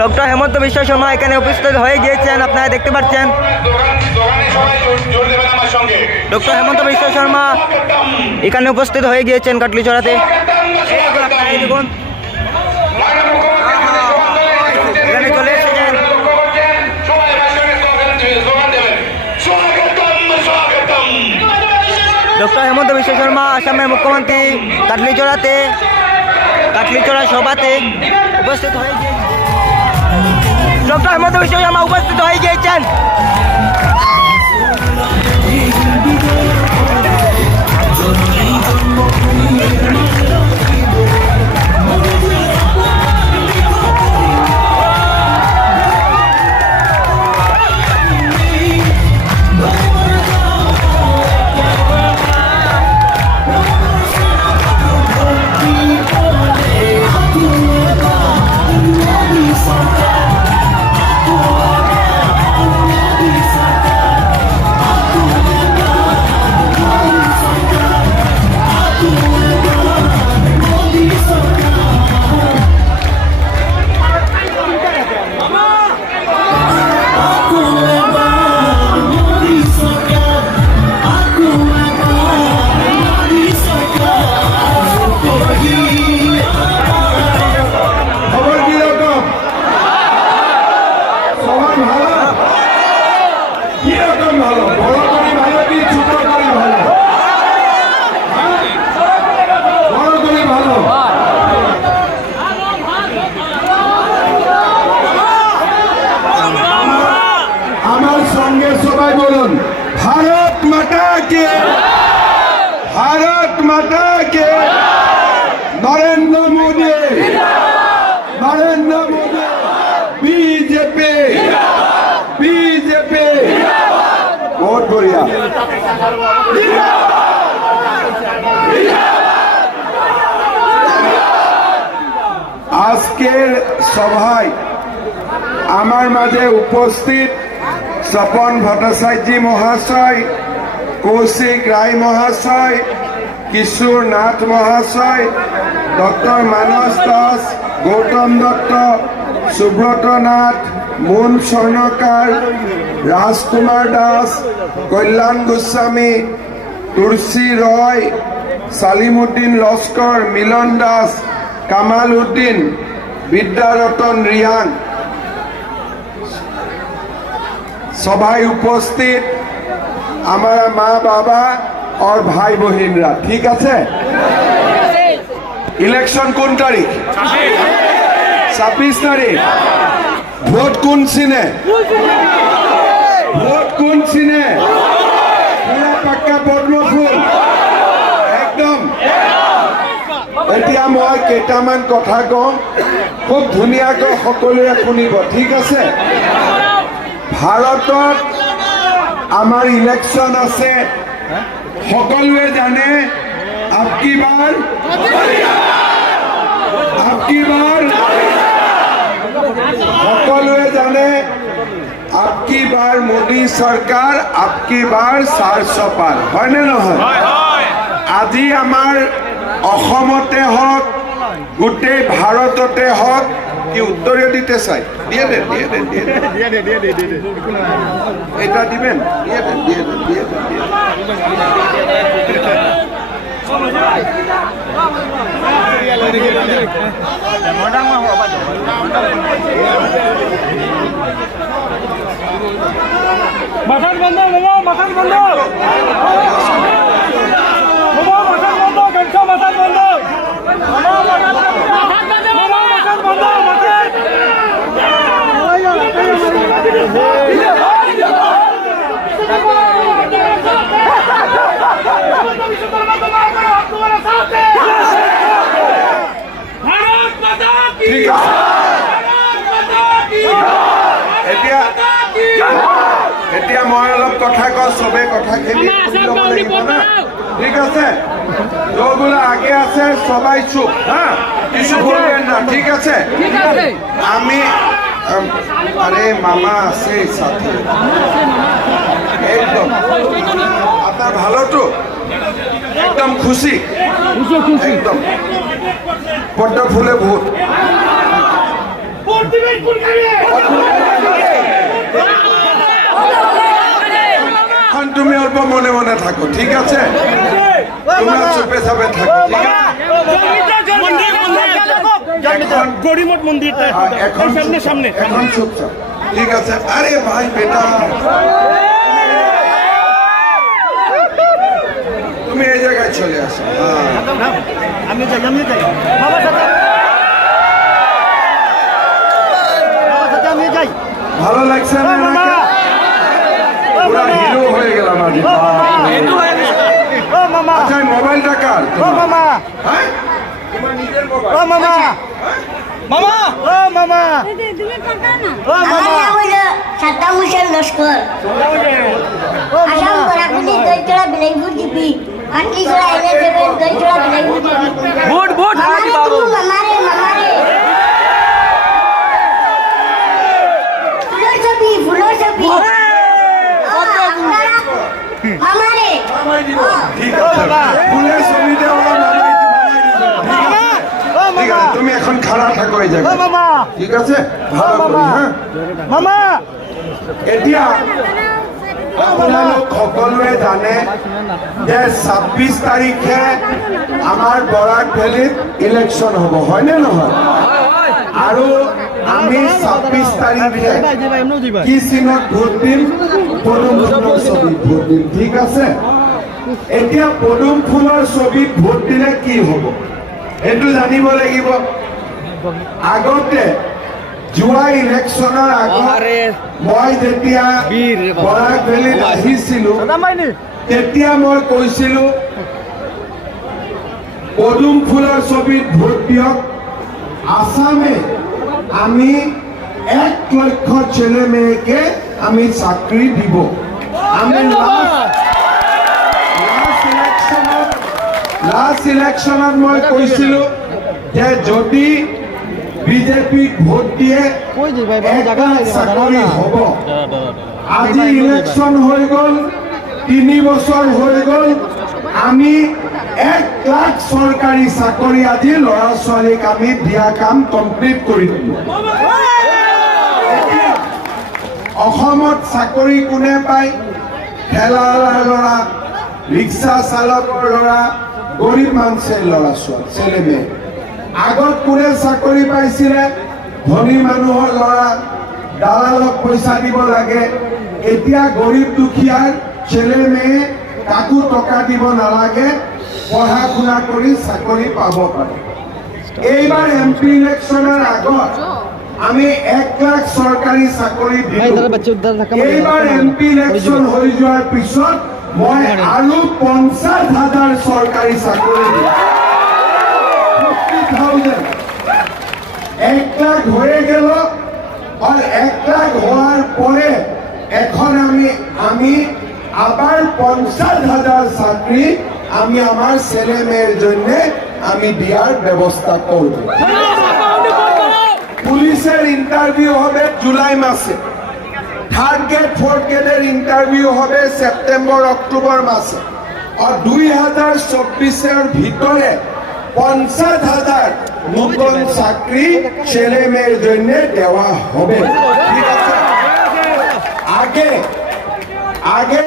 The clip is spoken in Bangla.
ডক্টর হেমন্ত বিশ্ব শর্মা এখানে উপস্থিত হয়ে গিয়েছেন, আপনারা দেখতে পাচ্ছেন। ডক্টর হেমন্ত বিশ্ব শর্মা এখানে উপস্থিত হয়ে গিয়েছেন কাটলিচড়াতে স্বাগতম। ডক্টর হেমন্ত বিশ্ব শর্মা, আসামের মুখ্যমন্ত্রী কাটলিচড়াতে কাটলিচড়া সভাতে উপস্থিত হয়ে গিয়েছেন ডক্টর হেমন্ত বিশ্ব শর্মা উপস্থিত হয়ে গিয়েছেন খবর আজকের সভায় আমার মাঝে উপস্থিত স্বপন ভট্টাচার্যী মহাশয়, কৌশিক রায় মহাশয়, কিশোর নাথ মহাশয়, ডক্টর মানস দাস, গৌতম দত্ত, সুব্রত নাথ মুন স্বর্ণকার, রাজকুমার দাস, কল্যাণ গোস্বামী, তুলসী রয়, সালিমুদ্দিন লস্কর, মিলন দাস, কামাল উদ্দিন, বিদ্যারতন রিয়াং। সভায় উপস্থিত আমার মা বাবা और ভাই বহিনরা, ঠিক আছে? ইলেকশন কোন তারিখ? ছাব্বিশ তারিখ। ভোট কোন সিনে? ভোট কোন সিনে? পাক্কা পদ্মফুল। একদম। এতিয়া মই কেইটামান কথা কওঁ। খুব ধুনীয়াকৈ সকলোৱে শুনিব, ঠিক আছে? ভাৰতত আমাৰ ইলেকশ্যন আছে। সকলোৱে জানে। আপকি বাৰ? আপকি বাৰ সকলোৱে জানে আপকি বাৰ মোদী চৰকাৰ আপকি বাৰ চাৰশ পাৰ হয়নে নহয়? আজি আমাৰ অসমতে হওক গোটেই ভাৰততে হওক কি উত্তৰীয় দিতে চাই। দিয়ে দেন দিয়ে দেন দিয়ে দেন এটা দিবেন? দিয়ে দেন দিয়ে দেন দিয়ে দেন দিয়ে দেন। মাথার বন্ধ মোমো মাথার বন্ধ। মোমো মাথার বন্ধ গামছা মাথার বন্ধ। মোমো মাথার বন্ধ মাথার ভারত মাতা কি ঠিক আছে এতিয়া এতিয়া মই অলপ কথা কওঁ চবে কথাখিনি শুনি ল'ব লাগিব না ঠিক আছে? যোগুলো আগে আছে সবাই চুপ। হ্যাঁ? কিছু বলবেন না ঠিক আছে? আমি আরে মামা আছে সাথে। একদম। আপনার ভালো তো? একদম খুশি? একদম। পদ্ম ফুলে ভোট দিবেন কোনখানে এখন তুমি অল্প মনে মনে থাকো ঠিক আছে? তোমরা চুপে চাপে থাকো ঠিক আছে? এখন হ্যাঁ, চুপচাপ ঠিক আছে? আরে ভাই বেটা। তুমি এই জায়গায় চলে আসো। হ্যাঁ। আমি যাই আমি যাই বাবার সাথে বাবার সাথে আমি যাই ভালো লাগছে না এনাকে? পুরা হিরো হয়ে গেলাম আজ ও মামা। আচ্ছা মোবাইলটা কার? ও? মামা। হ্যাঁ তোমার নিজের মোবাইল ও মামা। মামা! ও মামা। ও মামা। হইল হোসেন লস্কর আসাম মামা। বরাকুনি দইচড়া বিলাইপুর জিপি। আটটি জোড়া এনে দেবেন দইচড়া বিলাইপুর জিপি। বুট বুট মামারে মামারে মামারে ফুলের ছবি ফুলের ছবি ও, আপনারা মামারে ঠিক আছে ফুলের ছবিতে ওরা নামাই দি- ঠিক আছে? তুমি এখন খাড়া থাকো এই জায়গায় মামা ঠিক আছে ভালো করে হ্যাঁ মামা এতিয়া আপোনালোক সকলোৱে জানে যে ছাব্বিছ তাৰিখে আমাৰ বৰাক ভেলীত ইলেকশ্যন হ'ব হয়নে নহয় আৰু আমি ছাব্বিছ তাৰিখে কি চিনত ভোট দিম পদুম ফুলৰ ছবিত ভোট দিম ঠিক আছে? এতিয়া পদুম ফুলৰ ছবিত ভোট দিলে কি হ'ব? সেইটো জানিব লাগিব। আগতে যোৱা ইলেকশ্যনৰ আগত মই যেতিয়া বৰাক ভেলীত আহিছিলো তেতিয়া মই কৈছিলো পদুম ফুলৰ ছবিত ভোট দিয়ক। আসামে আমি এক লক্ষ ছেলে মেয়েকে আমি চাকরি দিব। আমি লাষ্ট ইলেকশ্যনত লাষ্ট ইলেকশ্যনত মই কৈছিলো যে যদি বিজেপিক ভোট দিয়ে চাকৰি হ'ব। আজি ইলেকশ্যন হৈ গ'ল তিনি বছৰ হৈ গ'ল আমি এক লাখ চৰকাৰী চাকৰি আজি ল'ৰা ছোৱালীক আমি দিয়া কাম কমপ্লিট কৰি দিলোঁ। অসমত চাকৰি কোনে পায়? ঠেলাৰ ল'ৰা, ৰিক্সা চালকৰ ল'ৰা, গৰীব মানুষের ল'ৰা ছোৱালী, ছেলে মেয়ে। আগত কোনে চাকৰি পাইছিলে? ধনী মানুহৰ ল'ৰা, দালালক পইচা দিব লাগে। এতিয়া গৰীব দুখীয়াৰ ছেলে মেয়ে কাকো টকা দিব নালাগে পঢ়া শুনা কৰি চাকৰি পাব পাৰে। এইবাৰ এম পি ইলেকশ্যনৰ আগত আমি এক লাখ চৰকাৰী চাকৰি এইবাৰ এম পি ইলেকশ্যন হৈ যোৱাৰ পিছত মই আৰু পঞ্চাছ হাজাৰ চৰকাৰী চাকৰি এক লাখ হয়ে গেল আর এক লাখ হওয়ার পরে এখন আমি আমি আবার পঞ্চাশ হাজার চাকরি আমি আমার ছেলে মেয়ের জন্য আমি দেওয়ার ব্যবস্থা করব। পুলিশের ইন্টারভিউ হবে জুলাই মাসে। থার্ড গ্রেড ফোর্থ গ্রেডের ইন্টারভিউ হবে সেপ্টেম্বর অক্টোবর মাসে। আর দুই হাজার চব্বিশের ভিতরে পঞ্চাশ হাজার নতুন চাকরি ছেলে মেয়ের জন্য দেওয়া হবে। ঠিক আছে? আগে আগে